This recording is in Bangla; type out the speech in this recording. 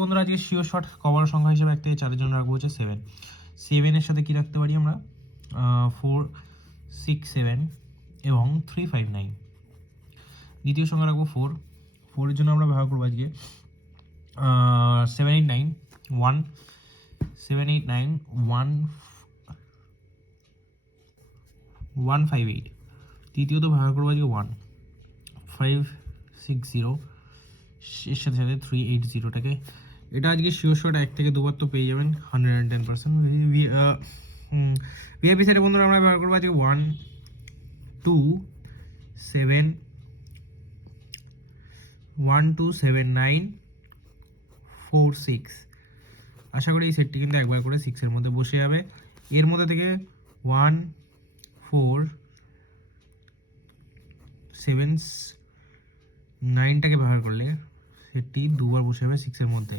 বন্ধুরা আজকে শিওর শর্ট কভার সংখ্যা হিসেবে এক থেকে 4 জন্য রাখবো হচ্ছে 7। 7-এর সাথে কি রাখতে পারি আমরা? 4, 6, 7 এবং 3, 5, 9। দ্বিতীয় সংখ্যা রাখবো 4। 4-এর জন্য আমরা ব্যবহার করবো আজকে 7, 8, 9, 1, 7, 8, 9, 1, 1, 5, 8। তৃতীয়ত ব্যবহার করবো আজকে 1, 5, 6, 0 এর সাথে সাথে 3, 8, 0টাকে। এটা আজকে শিওর শট 1 থেকে 2বার তো পেয়ে যাবেন 110%। ভিআইপি সাইডে বন্ধুরা আমরা ব্যবহার করবো আজকে 1, 2, 7, 1, 2, 7, 9, 4, 6। আশা করি এই সেটটি কিন্তু একবার করে 6-এর মধ্যে বসে যাবে। এর মধ্যে থেকে 1, 4, 7, 9টাকে ব্যবহার করলে সেটটি দুবার বসে যাবে 6-এর মধ্যে।